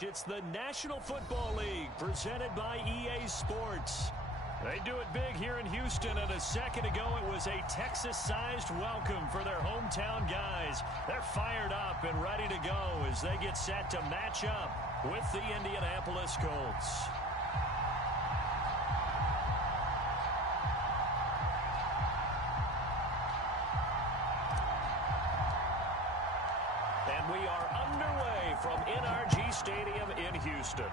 It's the National Football League presented by EA Sports. They do it big here in Houston, and a second ago it was a Texas-sized welcome for their hometown guys. They're fired up and ready to go as they get set to match up with the Indianapolis Colts. And we are underway from NRG Stadium in Houston.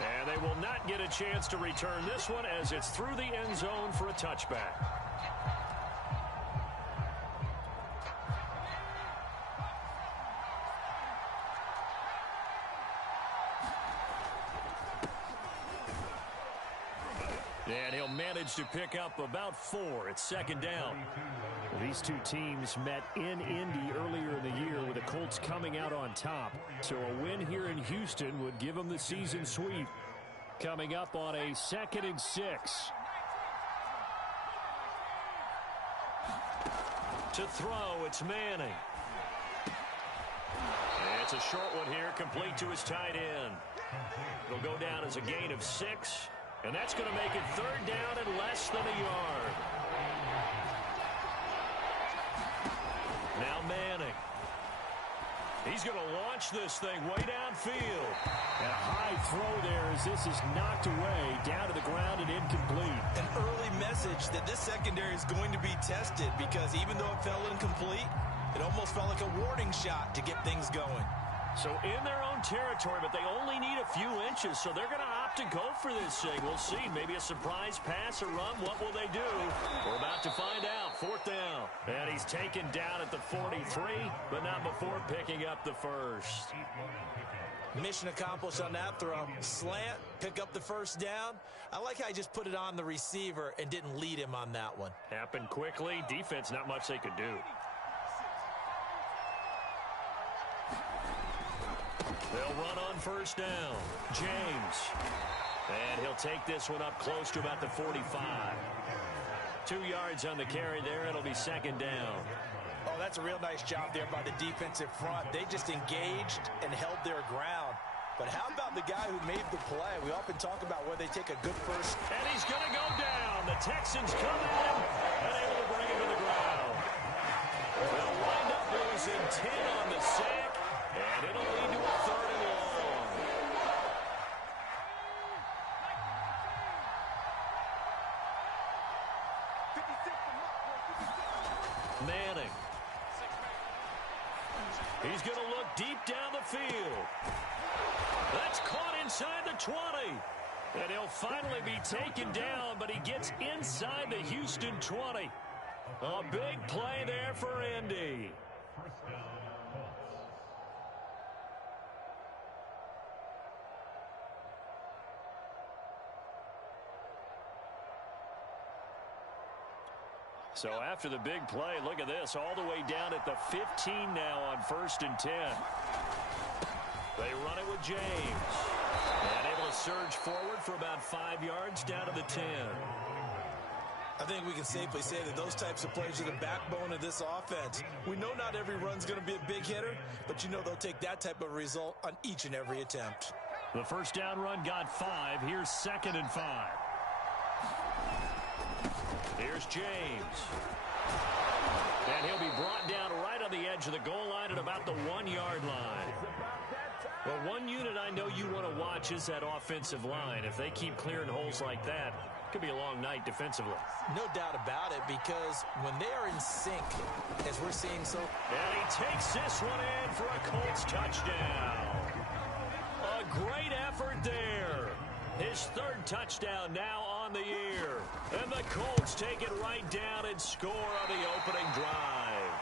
And they will not get a chance to return this one as it's through the end zone for a touchback. And he'll manage to pick up about 4. It's second down. These two teams met in Indy earlier in the year with the Colts coming out on top. So a win here in Houston would give them the season sweep. Coming up on a 2nd and 6. To throw, it's Manning. It's a short one here, complete to his tight end. It'll go down as a gain of 6. And that's going to make it 3rd down and less than a yard. Now Manning. He's going to launch this thing way downfield. And a high throw there as this is knocked away, down to the ground and incomplete. An early message that this secondary is going to be tested because even though it fell incomplete, it almost felt like a warning shot to get things going. So in their own territory, but they only need a few inches, so they're going to opt to go for this thing. We'll see. Maybe a surprise pass or run. What will they do? We're about to find out. 4th down. And he's taken down at the 43, but not before picking up the first. Mission accomplished on that throw. Slant, pick up the 1st down. I like how he just put it on the receiver and didn't lead him on that one. Happened quickly. Defense, not much they could do. They'll run on 1st down. James. And he'll take this one up close to about the 45. 2 yards on the carry there. It'll be 2nd down. Oh, that's a real nice job there by the defensive front. They just engaged and held their ground. But how about the guy who made the play? We often talk about where they take a good first. And he's going to go down. The Texans come at him and able to bring him to the ground. They'll wind up losing 10 on the sack. And it'll lead to a 3rd and long. Manning. He's going to look deep down the field. That's caught inside the 20. And he'll finally be taken down, but he gets inside the Houston 20. A big play there for Indy. So after the big play, look at this, all the way down at the 15 now on 1st and 10. They run it with James. And able to surge forward for about 5 yards down to the 10. I think we can safely say that those types of plays are the backbone of this offense. We know not every run's going to be a big hitter, but you know they'll take that type of result on each and every attempt. The 1st down run got 5. Here's 2nd and 5. Here's James. And he'll be brought down right on the edge of the goal line at about the 1-yard line. Well, one unit I know you want to watch is that offensive line. If they keep clearing holes like that, it could be a long night defensively. No doubt about it, because when they are in sync, as we're seeing so. And he takes this one in for a Colts touchdown. A great effort there. His 3rd touchdown now on the year. And the Colts take it right down and score on the opening drive.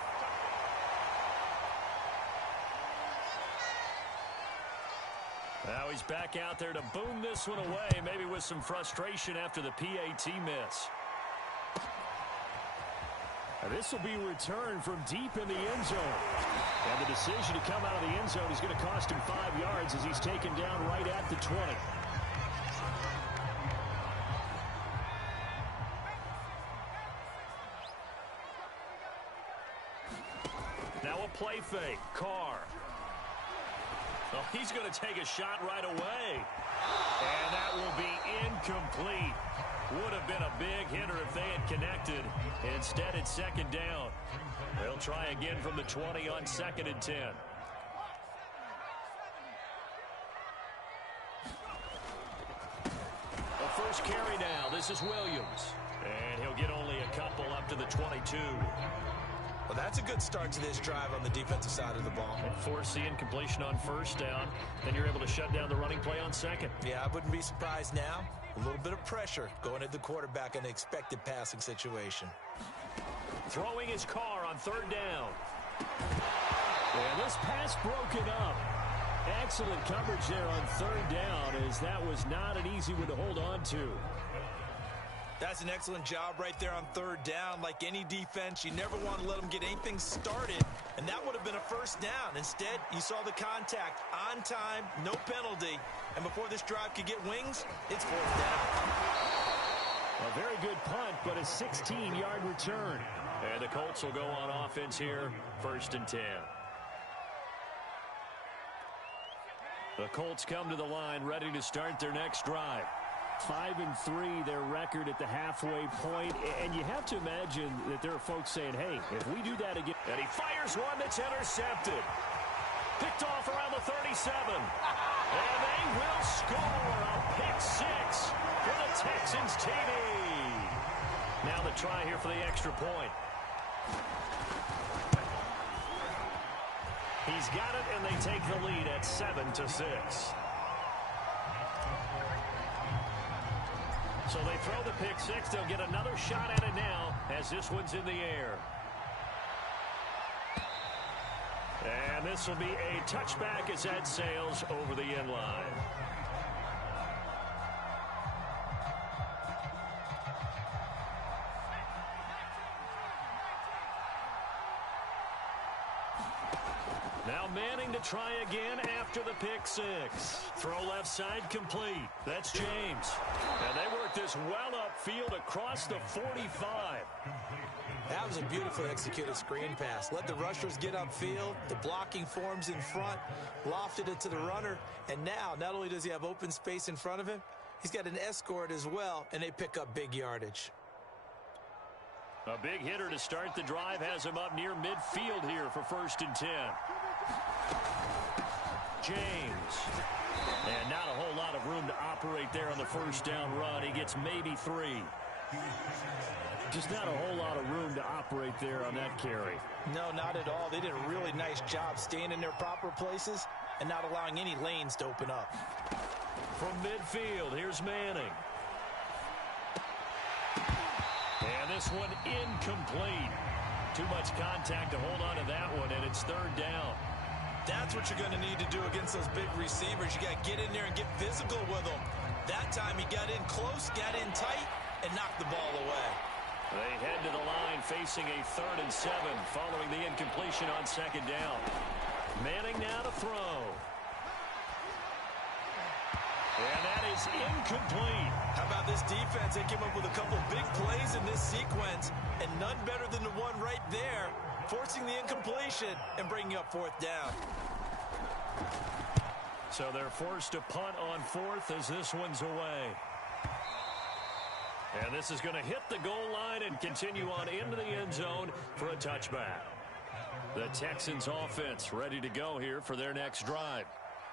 Now he's back out there to boom this one away, maybe with some frustration after the PAT miss. This will be returned from deep in the end zone. And the decision to come out of the end zone is going to cost him 5 yards as he's taken down right at the 20. Now a play fake. Carr. Oh, he's going to take a shot right away. And that will be incomplete. Would have been a big hitter if they had connected. Instead, it's second down. They'll try again from the 20 on 2nd and 10. The first carry now. This is Williams. And he'll get only a couple up to the 22. Well, that's a good start to this drive on the defensive side of the ball. And force the incompletion on first down. Then you're able to shut down the running play on second. Yeah, I wouldn't be surprised now. A little bit of pressure going at the quarterback in an expected passing situation. Throwing his Carr on 3rd down. And this pass broken up. Excellent coverage there on 3rd down, as that was not an easy one to hold on to. That's an excellent job right there on 3rd down. Like any defense, you never want to let them get anything started, and that would have been a first down. Instead, you saw the contact on time, no penalty, and before this drive could get wings, it's 4th down. A very good punt, but a 16-yard return. And the Colts will go on offense here, 1st and 10. The Colts come to the line, ready to start their next drive. 5-3, their record at the halfway point, and you have to imagine that there are folks saying, hey, if we do that again. And he fires one that's intercepted. Picked off around the 37. And they will score a pick 6 for the Texans TD. Now the try here for the extra point. He's got it, and they take the lead at 7-6. So they throw the pick 6. They'll get another shot at it now as this one's in the air. And this will be a touchback as that sails over the end line. Now Manning to try again after the pick 6. Throw left side complete. That's James. And they work this well upfield across the 45. That was a beautifully executed screen pass. Let the rushers get upfield. The blocking forms in front. Lofted it to the runner. And now, not only does he have open space in front of him, he's got an escort as well, and they pick up big yardage. A big hitter to start the drive has him up near midfield here for 1st and 10. James. And not a whole lot of room to operate there on the first down run. He gets maybe 3. Just not a whole lot of room to operate there on that carry. No, not at all. They did a really nice job staying in their proper places and not allowing any lanes to open up. From midfield, here's Manning. And this one incomplete. Too much contact to hold on to that one, and it's 3rd down. That's what you're going to need to do against those big receivers. You got to get in there and get physical with them. That time he got in close, got in tight, and knocked the ball away. They head to the line facing a 3rd and 7 following the incompletion on 2nd down. Manning now to throw. And that is incomplete. How about this defense? They came up with a couple big plays in this sequence, and none better than the one right there, forcing the incompletion and bringing up 4th down. So they're forced to punt on 4th as this one's away. And this is going to hit the goal line and continue on into the end zone for a touchback. The Texans offense ready to go here for their next drive.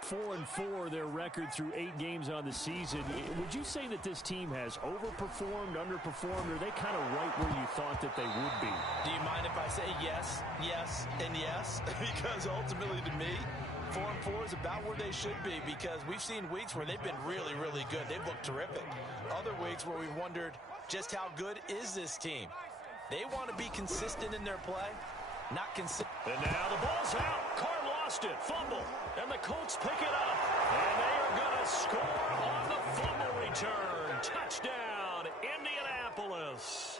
4-4, their record through 8 games on the season. Would you say that this team has overperformed, underperformed, or are they kind of right where you thought that they would be? Do you mind if I say yes, yes, and yes? Because ultimately to me, 4-4 is about where they should be, because we've seen weeks where they've been really, really good. They've looked terrific. Other weeks where we've wondered just how good is this team. They want to be consistent in their play, not consistent. And now the ball's out. Carr lost it. Fumble. And the Colts pick it up. And they are going to score on the fumble return. Touchdown, Indianapolis.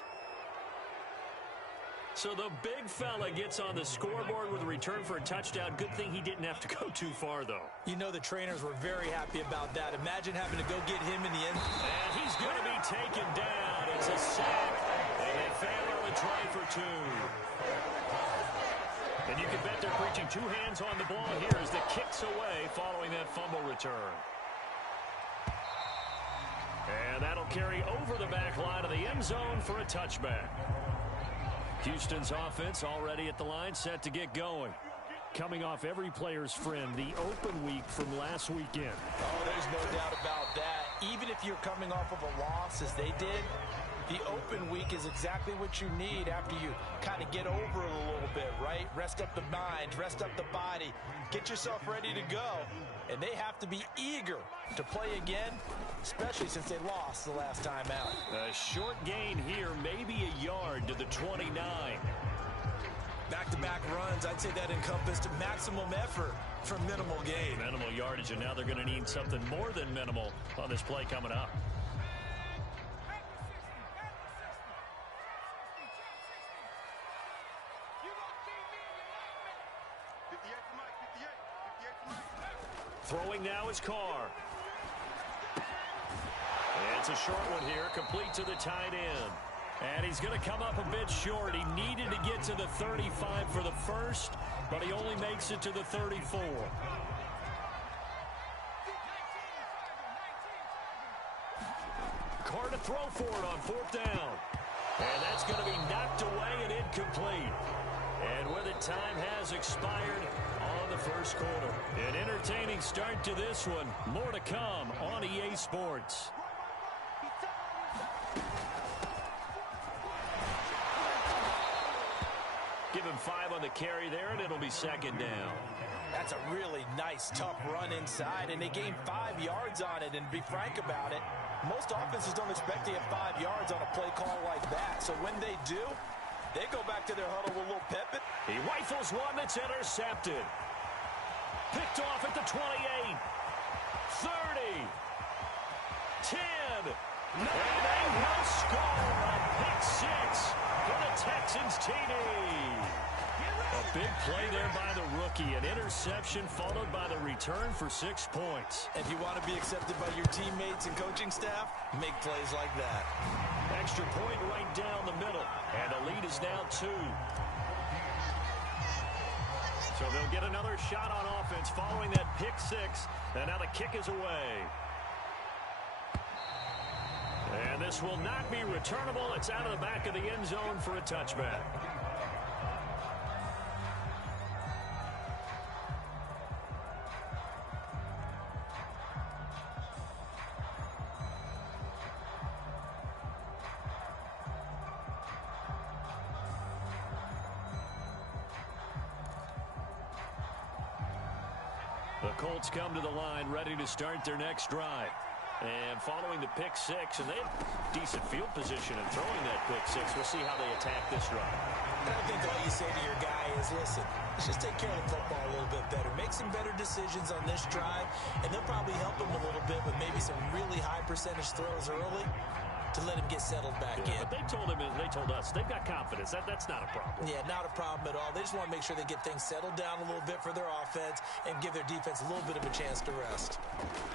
So the big fella gets on the scoreboard with a return for a touchdown. Good thing he didn't have to go too far, though. You know the trainers were very happy about that. Imagine having to go get him in the end. And he's going to be taken down. It's a sack. And they fail on the try for 2. And you can bet they're preaching two hands on the ball here as the kick's away following that fumble return. And that'll carry over the back line of the end zone for a touchback. Houston's offense already at the line, set to get going. Coming off every player's friend, the open week from last weekend. Oh, there's no doubt about that. Even if you're coming off of a loss as they did, the open week is exactly what you need after you kind of get over it a little bit, right? Rest up the mind, rest up the body, get yourself ready to go. And they have to be eager to play again, especially since they lost the last time out. A short gain here, maybe a yard to the 29. Back-to-back runs, I'd say that encompassed maximum effort for minimal gain. Minimal yardage, and now they're going to need something more than minimal on this play coming up. Throwing now is Carr. And it's a short one here, complete to the tight end. And he's going to come up a bit short. He needed to get to the 35 for the first, but he only makes it to the 34. Carr to throw for it on fourth down. And that's going to be knocked away and incomplete. And with it, time has expired on the first quarter. An entertaining start to this one. More to come on EA Sports. Give him 5 on the carry there, and it'll be second down. That's a really nice, tough run inside, and they gained 5 yards on it. And to be frank about it, most offenses don't expect to get 5 yards on a play call like that. So when they do, they go back to their huddle with a little pep. He rifles one that's intercepted. Picked off at the 28. 30. 10. No, they will score a pick 6 for the Texans TD. A big play there by the rookie. An interception followed by the return for 6 points. If you want to be accepted by your teammates and coaching staff, make plays like that. Extra point right down the middle. And the lead is now 2. So they'll get another shot on offense following that pick 6. And now the kick is away. And this will not be returnable. It's out of the back of the end zone for a touchback. The Colts come to the line, ready to start their next drive. And following the pick 6, and they have decent field position in throwing that pick 6. We'll see how they attack this drive. And I think all you say to your guy is, listen, let's just take care of the football a little bit better. Make some better decisions on this drive, and they'll probably help him a little bit with maybe some really high percentage throws early to let him get settled back in. But they told us they've got confidence. That's not a problem. Yeah, not a problem at all. They just want to make sure they get things settled down a little bit for their offense and give their defense a little bit of a chance to rest.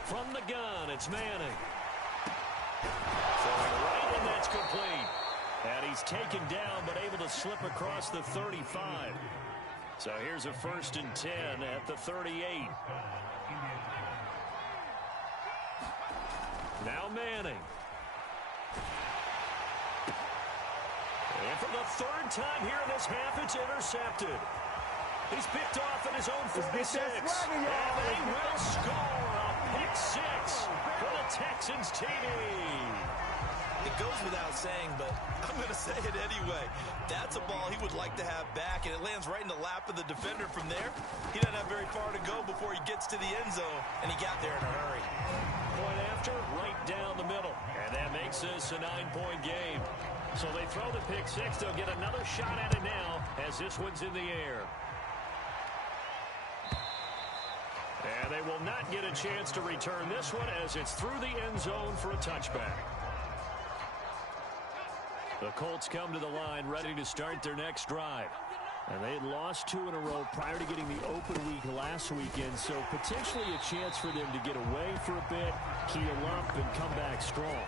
From the gun, it's Manning. Throwing right, and that's complete. And he's taken down, but able to slip across the 35. So here's a 1st and 10 at the 38. Now Manning. And for the 3rd time here in this half, it's intercepted. He's picked off at his own 46. And they will score a pick 6 for the Texans TD. It goes without saying, but I'm going to say it anyway. That's a ball he would like to have back, and it lands right in the lap of the defender from there. He doesn't have very far to go before he gets to the end zone, and he got there in a hurry. Point after, right down the middle. And that makes this a 9-point game. So they throw the pick 6. They'll get another shot at it now as this one's in the air. And they will not get a chance to return this one as it's through the end zone for a touchback. The Colts come to the line ready to start their next drive. And they had lost 2 in a row prior to getting the open week last weekend, so potentially a chance for them to get away for a bit, heal up, and come back strong.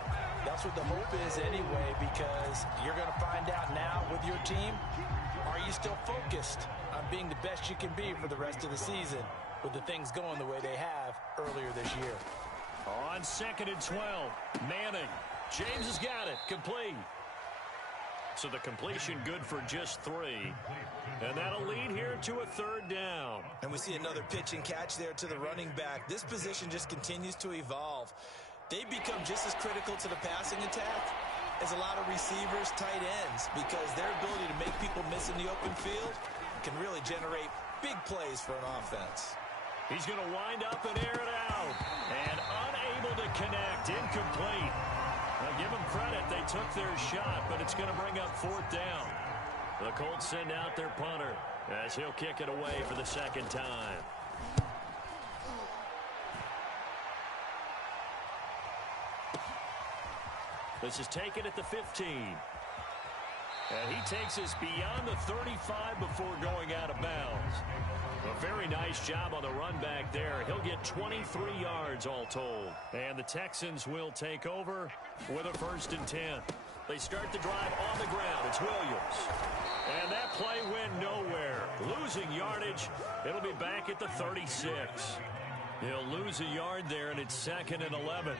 That's what the hope is anyway, because you're going to find out now with your team, Are you still focused on being the best you can be for the rest of the season with the things going the way they have earlier this year? On 2nd and 12, Manning. James has got it. Complete. So the completion good for just 3. And that'll lead here to a 3rd down. And we see another pitch and catch there to the running back. This position just continues to evolve. They become just as critical to the passing attack as a lot of receivers, tight ends, because their ability to make people miss in the open field can really generate big plays for an offense. He's going to wind up and air it out. And unable to connect. Incomplete. Now give them credit. They took their shot, but it's going to bring up 4th down. The Colts send out their punter as he'll kick it away for the 2nd time. This is taken at the 15. And he takes us beyond the 35 before going out of bounds. A very nice job on the run back there. He'll get 23 yards all told. And the Texans will take over with a 1st and 10. They start the drive on the ground. It's Williams. And that play went nowhere. Losing yardage. It'll be back at the 36. He'll lose a yard there, and it's 2nd and 11.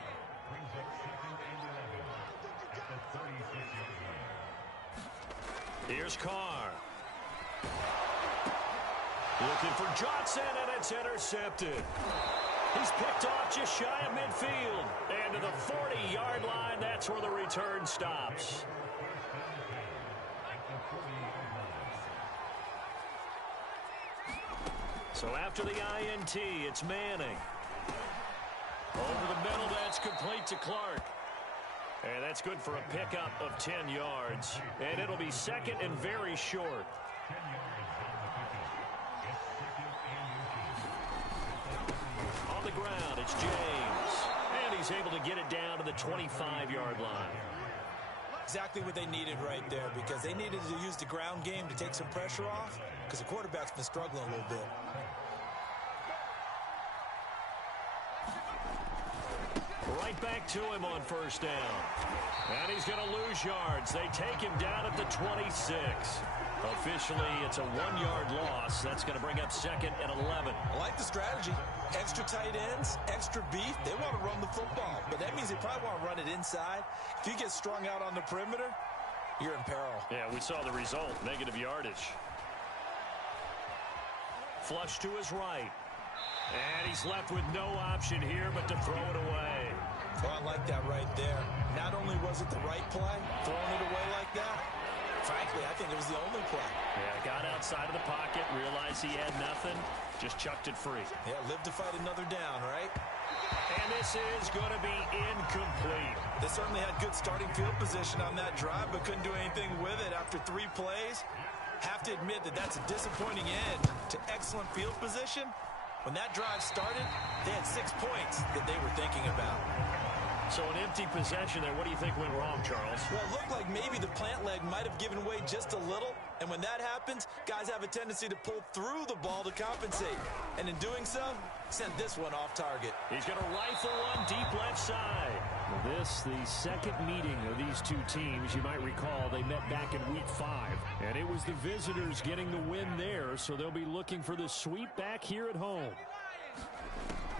Here's Carr. Looking for Johnson, and it's intercepted. He's picked off just shy of midfield. And to the 40-yard line, that's where the return stops. So after the INT, it's Manning. Over the middle, that's complete to Clark. And that's good for a pickup of 10 yards. And it'll be 2nd and very short. On the ground, it's James. And he's able to get it down to the 25-yard line. Exactly what they needed right there, because they needed to use the ground game to take some pressure off, because the quarterback's been struggling a little bit. Right back to him on 1st down. And he's going to lose yards. They take him down at the 26. Officially, it's a 1-yard loss. That's going to bring up 2nd and 11. I like the strategy. Extra tight ends, extra beef. They want to run the football, but that means they probably want to run it inside. If you get strung out on the perimeter, you're in peril. Yeah, we saw the result. Negative yardage. Flush to his right. And he's left with no option here but to throw it away. Oh, I like that right there. Not only was it the right play, throwing it away like that, frankly, I think it was the only play. Yeah, got outside of the pocket, realized he had nothing, just chucked it free. Yeah, live to fight another down, right? And this is going to be incomplete. They certainly had good starting field position on that drive, but couldn't do anything with it after 3 plays. Have to admit that that's a disappointing end to excellent field position. When that drive started, they had 6 points that they were thinking about. So an empty possession there. What do you think went wrong, Charles? Well, it looked like maybe the plant leg might have given way just a little. And when that happens, guys have a tendency to pull through the ball to compensate. And in doing so, sent this one off target. He's going to rifle one deep left side. This, the second meeting of these two teams. You might recall they met back in Week 5. And it was the visitors getting the win there, so they'll be looking for the sweep back here at home.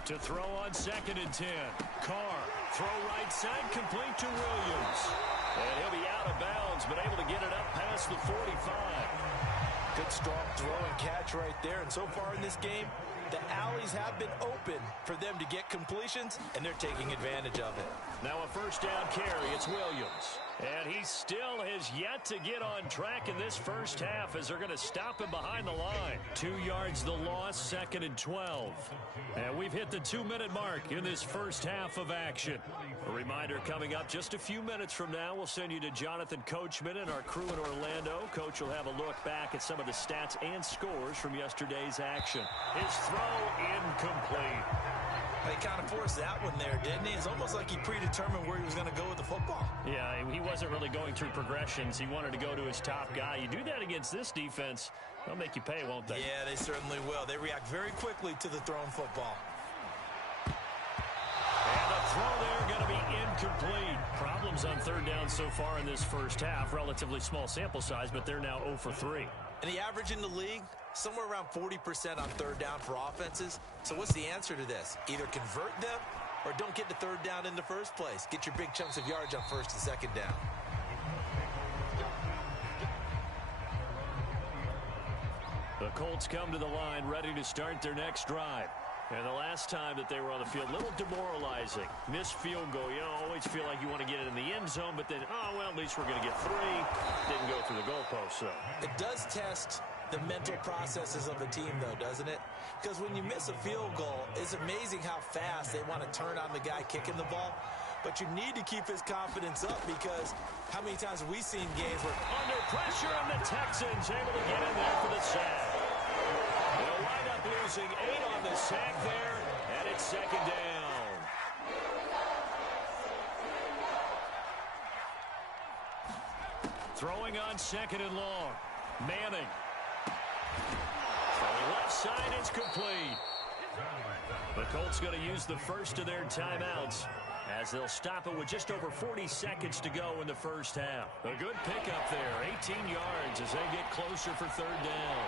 To throw on 2nd and 10. Carr, throw right side, complete to Williams. And he'll be out of bounds, but able to get it up past the 45. Good strong throw and catch right there. And so far in this game, the alleys have been open for them to get completions, and they're taking advantage of it. Now a 1st down carry. It's Williams. And he still has yet to get on track in this first half as they're going to stop him behind the line. 2 yards the loss, 2nd and 12. And we've hit the 2-minute mark in this first half of action. A reminder coming up just a few minutes from now, we'll send you to Jonathan Coachman and our crew in Orlando. Coach will have a look back at some of the stats and scores from yesterday's action. His throw incomplete. He kind of forced that one there, didn't he? It's almost like he predetermined where he was going to go with the football. Yeah, he wasn't really going through progressions. He wanted to go to his top guy. You do that against this defense, they'll make you pay, won't they? Yeah, they certainly will. They react very quickly to the thrown football. And the throw there going to be incomplete. Problems on 3rd down so far in this first half. Relatively small sample size, but they're now 0 for 3. And the average in the league, somewhere around 40% on third down for offenses. So what's the answer to this? Either convert them or don't get the third down in the first place. Get your big chunks of yards on first and second down. The Colts come to the line ready to start their next drive. And the last time that they were on the field, a little demoralizing. Missed field goal. You always feel like you want to get it in the end zone, but then, oh, well, at least we're going to get 3. Didn't go through the goalpost, so. It does test the mental processes of a team, though, doesn't it? Because when you miss a field goal, it's amazing how fast they want to turn on the guy kicking the ball. But you need to keep his confidence up, because how many times have we seen games where under pressure and the Texans able to get in there for the sack. They'll wind up losing 8 on the sack there, and it's second down. Throwing on second and long. Manning. Throwing left side, it's complete. The Colts going to use the first of their timeouts, as they'll stop it with just over 40 seconds to go in the first half. A good pickup there, 18 yards as they get closer for third down.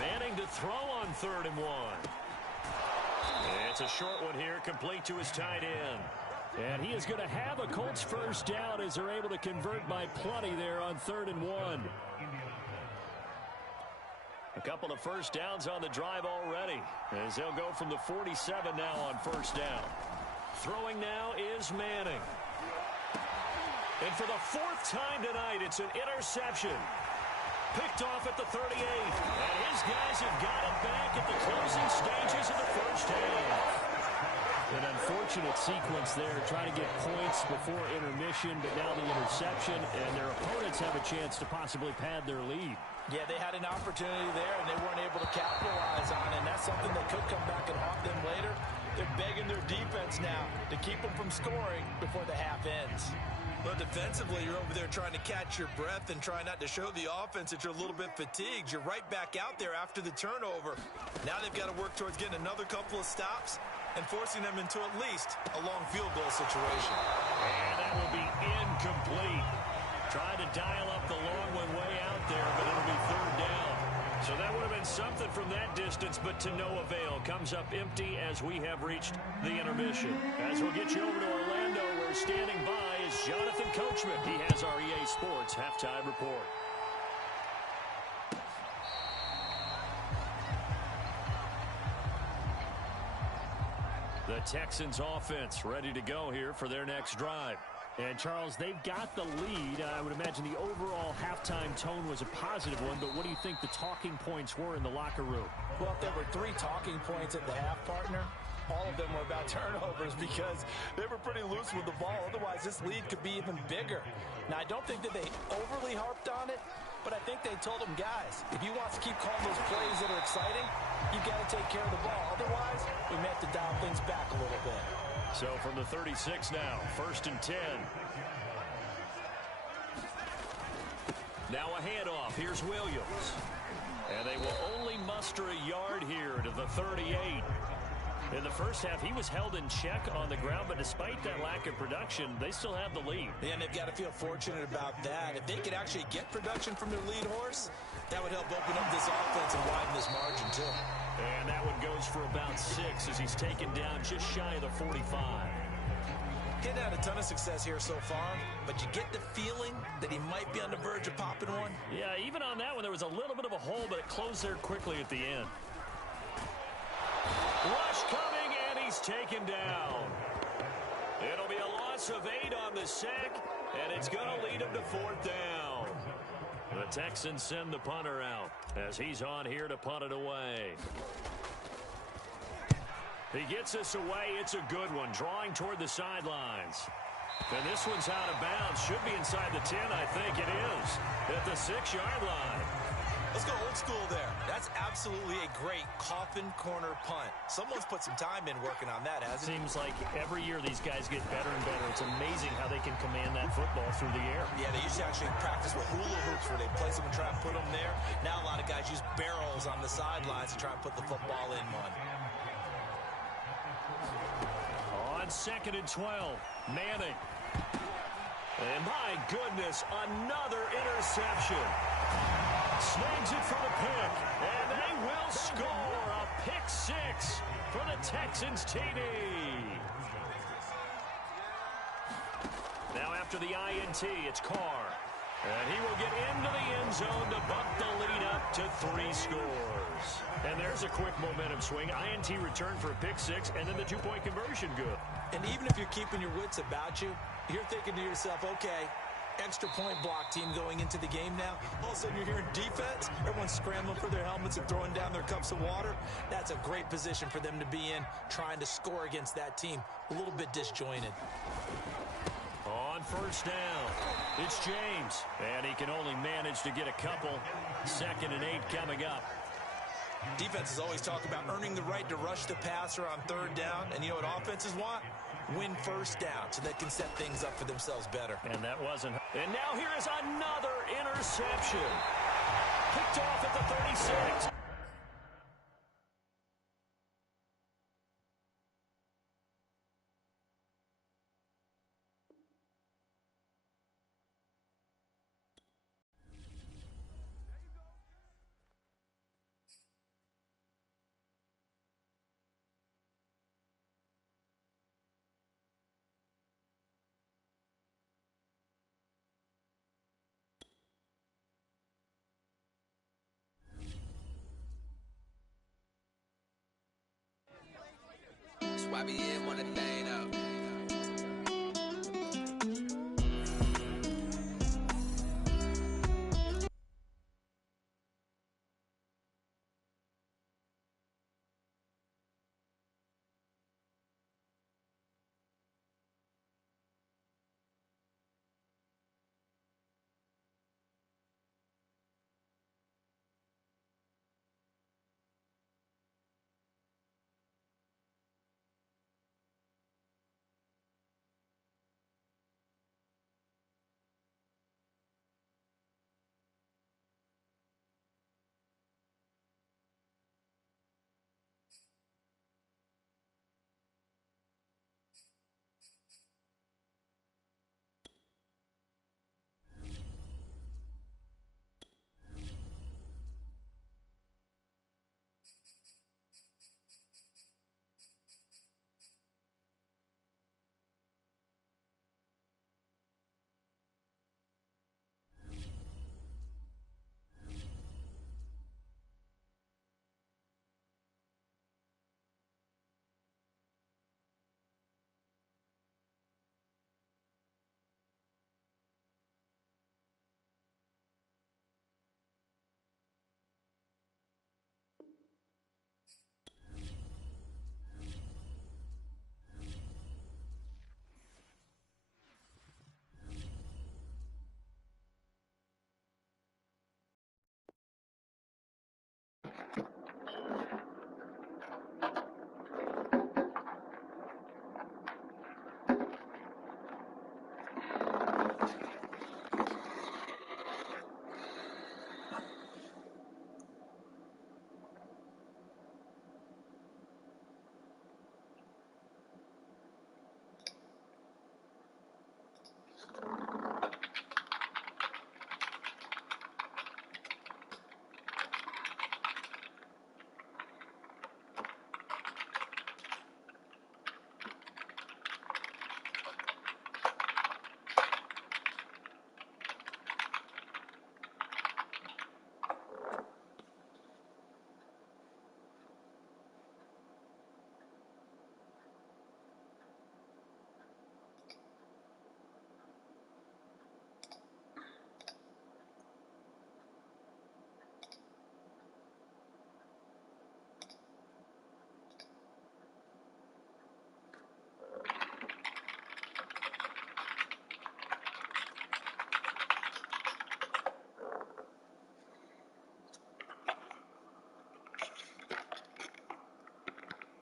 Manning to throw on 3rd and 1. It's a short one here, complete to his tight end. And he is going to have a Colts first down as they're able to convert by plenty there on 3rd and 1. A couple of first downs on the drive already, as they'll go from the 47 now on first down. Throwing now is Manning. And for the 4th time tonight, it's an interception. Picked off at the 38. And his guys have got it back at the closing stages of the first half. An unfortunate sequence there, trying to get points before intermission, but now the interception, and their opponents have a chance to possibly pad their lead. Yeah, they had an opportunity there, and they weren't able to capitalize on it, and that's something that could come back and haunt them later. They're begging their defense now to keep them from scoring before the half ends. But defensively, you're over there trying to catch your breath and try not to show the offense that you're a little bit fatigued. You're right back out there after the turnover. Now they've got to work towards getting another couple of stops and forcing them into at least a long field goal situation. And that will be incomplete. Trying to dial up the long one way out there, but it'll be third down. So that would have been something from that distance, but to no avail. Comes up empty as we have reached the intermission. As we'll get you over to Orlando, where standing by is Jonathan Coachman. He has our EA Sports halftime report. The Texans offense ready to go here for their next drive. And, Charles, they've got the lead. I would imagine the overall halftime tone was a positive one, but what do you think the talking points were in the locker room? Well, if there were 3 talking points at the half, partner, all of them were about turnovers because they were pretty loose with the ball. Otherwise, this lead could be even bigger. Now, I don't think that they overly harped on it, but I think they told them, guys, if you want to keep calling those plays that are exciting, you've got to take care of the ball. Otherwise, we may have to dial things back a little bit. So from the 36 now, 1st and 10. Now a handoff. Here's Williams. And they will only muster a yard here to the 38. In the first half, he was held in check on the ground, but despite that lack of production, they still have the lead. And they've got to feel fortunate about that. If they could actually get production from their lead horse, that would help open up this offense and widen this margin, too. And that one goes for about 6 as he's taken down just shy of the 45. He's had a ton of success here so far, but you get the feeling that he might be on the verge of popping one. Yeah, even on that one, there was a little bit of a hole, but it closed there quickly at the end. Rush coming, and he's taken down. It'll be a loss of 8 on the sack, and it's going to lead him to 4th down. The Texans send the punter out as he's on here to punt it away. He gets us away. It's a good one, drawing toward the sidelines. And this one's out of bounds. Should be inside the 10, I think it is, at the 6-yard line. Let's go old school there. That's absolutely a great coffin corner punt. Someone's put some time in working on that, hasn't it? Seems like every year these guys get better and better. It's amazing how they can command that football through the air. Yeah, they used to actually practice with hula hoops where they place them and try and put them there. Now a lot of guys use barrels on the sidelines to try and put the football in one. On 2nd and 12. Manning. And my goodness, another interception. Snags it for the pick. And they will score a pick 6 for the Texans TD. Now after the INT, it's Carr. And he will get into the end zone to bump the lead up to 3 scores. And there's a quick momentum swing. INT return for a pick 6, and then the 2-point conversion good. And even if you're keeping your wits about you, you're thinking to yourself, okay, extra point block team going into the game now. All of a sudden you're hearing defense. Everyone's scrambling for their helmets and throwing down their cups of water. That's a great position for them to be in, trying to score against that team. A little bit disjointed. On first down, it's James. And he can only manage to get a couple. 2nd and 8 coming up. Defenses always talk about earning the right to rush the passer on 3rd down. And you know what offenses want? Win first down so they can set things up for themselves better. And that wasn't. And now here is another interception. Picked off at the 36. YBN want a thing up.